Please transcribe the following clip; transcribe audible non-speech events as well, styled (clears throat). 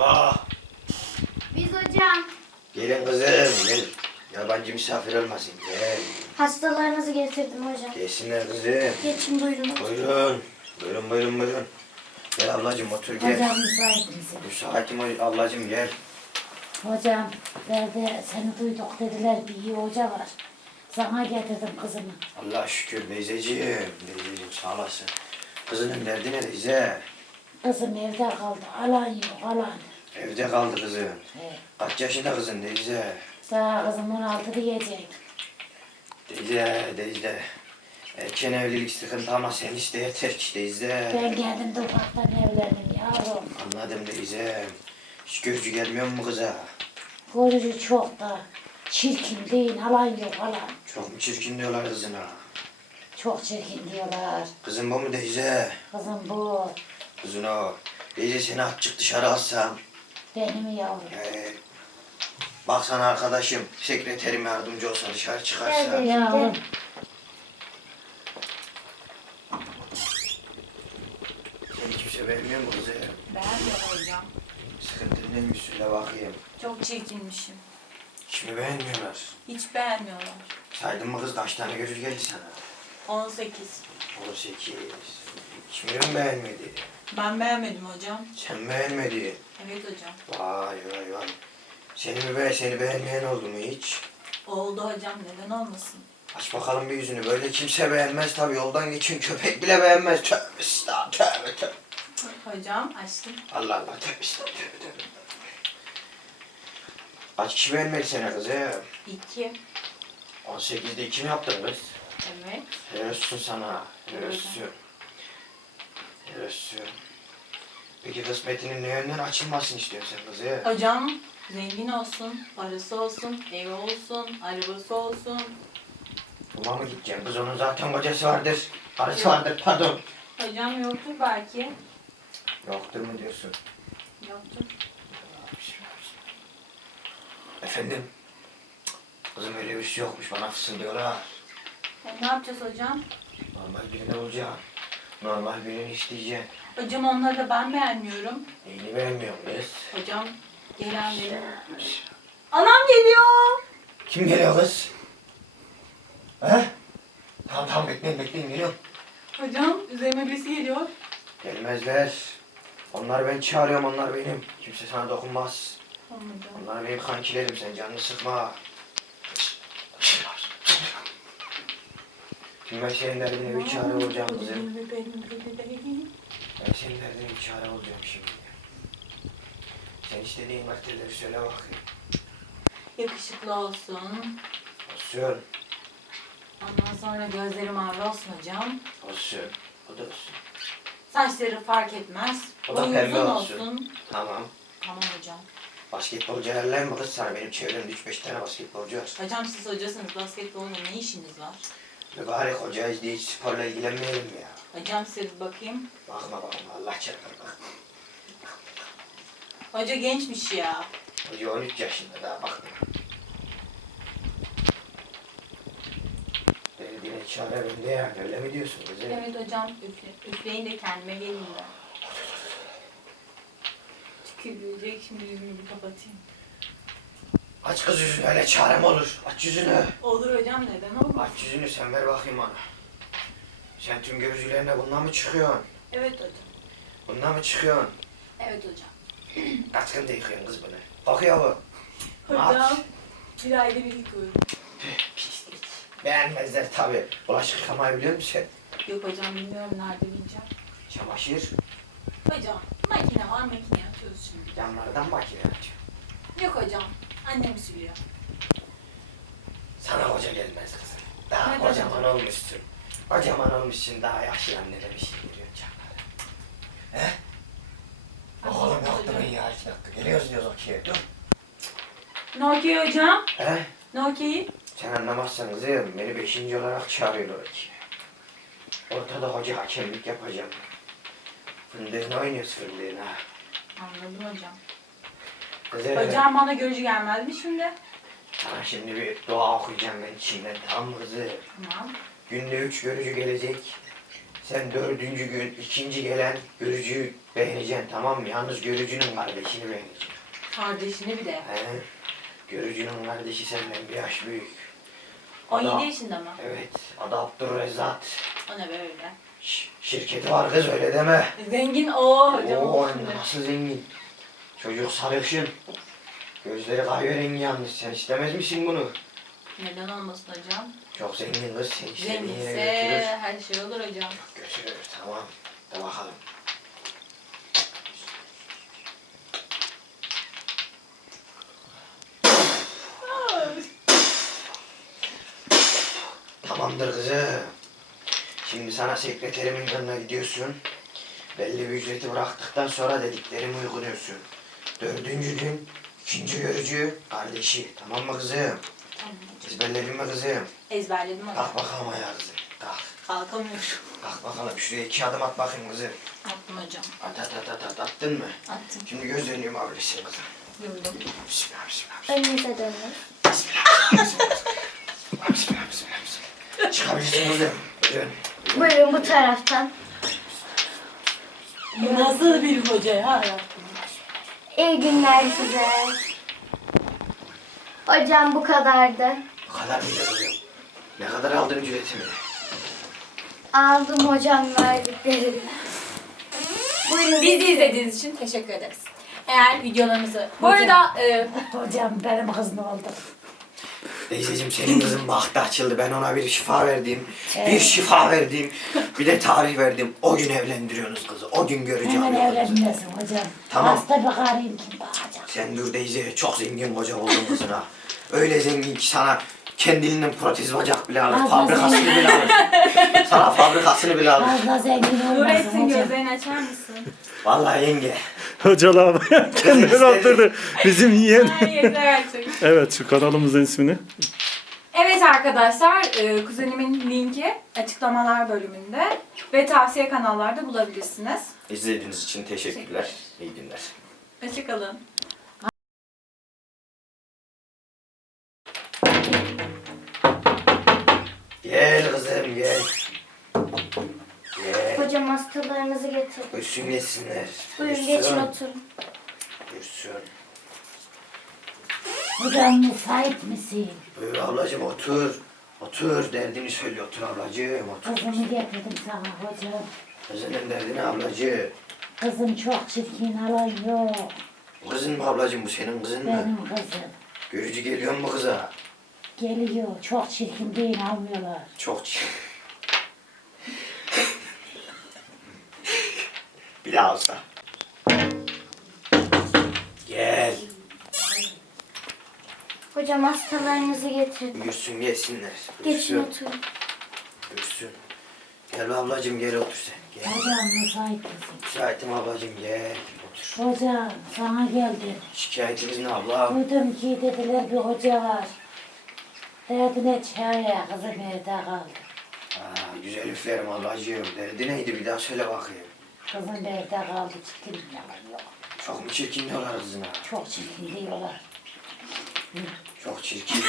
Ah, Biz hocam gelin kızım gel. Yabancı misafir olmasın gel. hastalarınızı getirdim hocam. Gelsinler kızım. Geçin buyurun. Buyurun. Buyurun buyurun buyurun. Gel ablacığım otur gel. Hocam müsait misin? Müsaitim ablacığım gel. Hocam nerede seni duyduk dediler bir iyi hoca var. Sana getirdim kızımı. Allah şükür teyzeciğim. Teyzeciğim sağ olasın. Kızının derdi ne teyze? Kızım evde kaldı. Alan yok alan. Evde kaldı kızın. He. Kaç yaşında kızın teyze? Daha kızım 16 diyecek. Teyze, teyze. Erken evlilik sıkıntı ama sen iste yeter ki teyze. Ben geldim de ufaktan evlendim yavrum. Anladım teyze. Hiç gözcü gelmiyor mu kıza? Görücü çok da çirkin değil alan yok alan. Çok mu çirkin diyorlar kızına? Çok çirkin diyorlar. Kızım bu mu teyze? Kızım bu Kızın o. Teyze seni açık dışarı alsam. Benim yavrum. Ee, baksana arkadaşım sekreterim yardımcı olsa dışarı çıkarsa. Geldi. Yavrum. Seni kimse beğenmiyor mu kızı? Beğenmiyorum hocam. Sıkıntın neymiş söyle bakayım. Çok çirkinmişim. Hiç mi beğenmiyorlar? Hiç beğenmiyorlar. Saydın mı kız kaç tane gözü geldi sana? 18. 18. Hiç mi beğenmedi? Ben beğenmedim hocam. Sen beğenmedin. Evet hocam. Vay vay vay. Seni mi be seni beğenmeyen oldu mu hiç? Oldu hocam neden olmasın? Aç bakalım bir yüzünü. Böyle kimse beğenmez tabii. Yoldan geçen köpek bile beğenmez. Tövbe estağfurullah. Tövbe tövbe. Hocam açtım. Allah Allah. Tövbe estağfurullah. Tövbe tövbe. Kaç kişi beğenmedi seni kızı? 2. 18'de iki mi yaptın kız? Evet. Helal olsun sana. Helal olsun. Olsun. Peki kısmetinin ne yönden açılmasını istiyorsun sen kızı? Hocam zengin olsun, parası olsun, evi olsun, arabası olsun. Buna mı gideceğim? Kız onun zaten kocası vardır. Karısı vardır pardon. Hocam yoktur belki. Yoktur mu diyorsun? Yoktur. Efendim? Kızım öyle bir şey yokmuş bana fısıldıyorlar. E, ne yapacağız hocam? Normal birini olacaksın. Normal birini isteyeceksin. Hocam onları da ben beğenmiyorum. Neyini beğenmiyorsun kız? Hocam gelen benim. Anam geliyor. Kim geliyor kız? He? Tamam tamam bekleyin bekleyin geliyorum. Hocam üzerime birisi geliyor. Gelmezler. Onlar ben çağırıyorum onlar benim. Kimse sana dokunmaz. Hocam. Onlar benim kankilerim sen canını sıkma. Şimdi ben senin derdine bir çare olacağım kızım. Ben senin derdine bir çare olacağım şimdi. Sen istediğin maddeleri söyle bakayım. Yakışıklı olsun. Olsun. Ondan sonra gözleri mavi olsun hocam. Olsun. O da olsun. Saçları fark etmez. O da Boyu pembe uzun olsun. Tamam. Tamam hocam. Basketbolcu ayarlar mı kız sana? Benim çevremde 3-5 tane basketbolcu var. Hocam siz hocasınız. Basketbolla ne işiniz var? Mübarek hocayız diye hiç sporla ilgilenmeyelim mi ya? Hocam bir bakayım. Bakma bakma Allah çarpar bak. Hoca gençmiş ya. Hoca 13 yaşında daha bakma. Derdine çare bende ya. Öyle mi diyorsun kızım? Evet hocam. Üfle, üfleyin de kendime geleyim ben. Tükürülecek şimdi yüzümü bir kapatayım. Aç kız yüzünü öyle çare mi olur? Aç yüzünü. Olur hocam neden olmaz? Aç yüzünü sen ver bakayım bana. Sen tüm gözcülerine bundan mı çıkıyorsun? Evet hocam. Bundan mı çıkıyorsun? Evet hocam. (clears throat) Kaç günde yıkıyorsun kız bunu? Bakıyor bu. Hocam bir ayda bir yıkıyorum. Pislik. Beğenmezler tabi. Bulaşık yıkamayı biliyor musun sen? Yok hocam bilmiyorum nerede bileceğim. Çamaşır Hocam makine var makine atıyoruz şimdi. yanlardan makine açıyor. Yok hocam annem sürüyor. Sana koca gelmez kızım. Daha Neden kocaman olmuşsun. Kocaman olmuşsun daha yaşlı annene bir şey veriyorsun canlara. He? Oğlum yoktu ben ya iki dakika. Geliyoruz diyoruz okey. Dur. Ne hocam? He? Ne Sen anlamazsan kızım beni beşinci olarak çağırıyorlar okey. Ortada hoca hakemlik yapacağım. Fındığını oynuyoruz fındığını ha. Anladım hocam. Kızım. Hocam bana görücü gelmez mi şimdi? Sana şimdi bir dua okuyacağım ben içimden tamam mı kızım? Tamam. Günde üç görücü gelecek. Sen dördüncü gün ikinci gelen görücüyü beğeneceksin tamam mı? Yalnız görücünün kardeşini beğeneceksin. Kardeşini bir de. He? Görücünün kardeşi senden bir yaş büyük. 17 Adam- yaşında mı? Evet, adı Abdurrezzat. O ne be öyle? Ş- şirketi var kız öyle deme. Zengin o hocam. Oo, olsun be. nasıl zengin. Çocuk sarışın. Gözleri kahverengi yalnız. Sen istemez misin bunu? Neden olmasın hocam? Çok zengin kız. Seni istediğin yere götürür. Zenginse her şey olur hocam. Götürür tamam. De bakalım. Tamamdır kızım. Şimdi sana sekreterimin yanına gidiyorsun. Belli bir ücreti bıraktıktan sonra dediklerimi uyguluyorsun. Dördüncü gün ikinci görücü kardeşi. Tamam mı kızım? Tamam. Ezberledin mi kızım? Ezberledim hocam. Kalk bakalım ayağa kızım. Kalk. Kalkamıyorum. Kalk bakalım şuraya iki adım at bakayım kızım. Attım hocam. At at at at at attın mı? Attım. Şimdi gözlerini yumabilirsin kızım. Yumdum. Bismillah bismillah bismillah. Önünüze dönün. Bismillah bismillah. Bismillah bismillah bismillah. Çıkabilirsin kızım. Buyurun. Buyurun bu taraftan. Nasıl bir hoca ya? İyi günler size. Hocam bu kadardı. Bu kadar mıydı kızım? Ne kadar aldın ücretimi? Aldım hocam verdiklerini. Buyurun. Bizi izlediğiniz için teşekkür ederiz. Eğer videolarımızı... Bu arada e, Hocam benim kız ne oldu? Teyzeciğim senin kızın (laughs) bahtı açıldı. Ben ona bir şifa verdim. Bir şifa verdim. Bir de tarih verdim. O gün evlendiriyorsunuz kızı. O gün göreceğim. Hemen evlenmesin hocam. Tamam. Hasta bir karıyım kim bakacak? Sen dur Deyze. Çok zengin koca buldun kızına. Öyle zengin ki sana kendiliğinden protez bacak bile alır. Fabrikasını bile alır. sana fabrikasını bile alır. Fazla zengin olmasın Nurettin hocam. gözlerini açar mısın? Vallahi yenge. Hocalar kendini kaptırdı. Bizim. Ay yeter artık. Evet şu kanalımızın ismini. Evet arkadaşlar, e, kuzenimin linki açıklamalar bölümünde ve tavsiye kanallarda bulabilirsiniz. İzlediğiniz için teşekkürler. İyi günler. Hoşçakalın. Gel kızım gel. Hocam hastalarınızı getirdim. Buyursun geçsinler. Buyurun Buyursun. geçin oturun. Buyursun. Hocam müsait misin? Buyur ablacığım otur. Otur derdini söyle otur ablacığım otur. Kızımı getirdim sana hocam. Kızının derdini ablacığım. Kızım çok çirkin alan yok. Kızın mı ablacığım bu senin kızın mı? Benim kızım. Görücü geliyor mu kıza? Geliyor. Çok çirkin değil almıyorlar. Çok çi- Bir daha olsa. Gel. Hocam hastalarınızı getirdim. Buyursun gelsinler. Geçin Buyursun. oturun. Buyursun. Gel ablacığım gel otur sen. Gel. Hocam müsait misin? Müsaitim ablacığım gel. Otur. Hocam sana geldim. Şikayetiniz ne abla? Duydum ki dediler bir hoca var. Derdine çaya kızım evde kaldı. Aa, güzel üflerim ablacığım. Derdi neydi bir daha söyle bakayım. Kızım evde kaldı çirkin yalan yok. Çok mu çirkin diyorlar kızına? Çok çirkin diyorlar. Çok çirkin.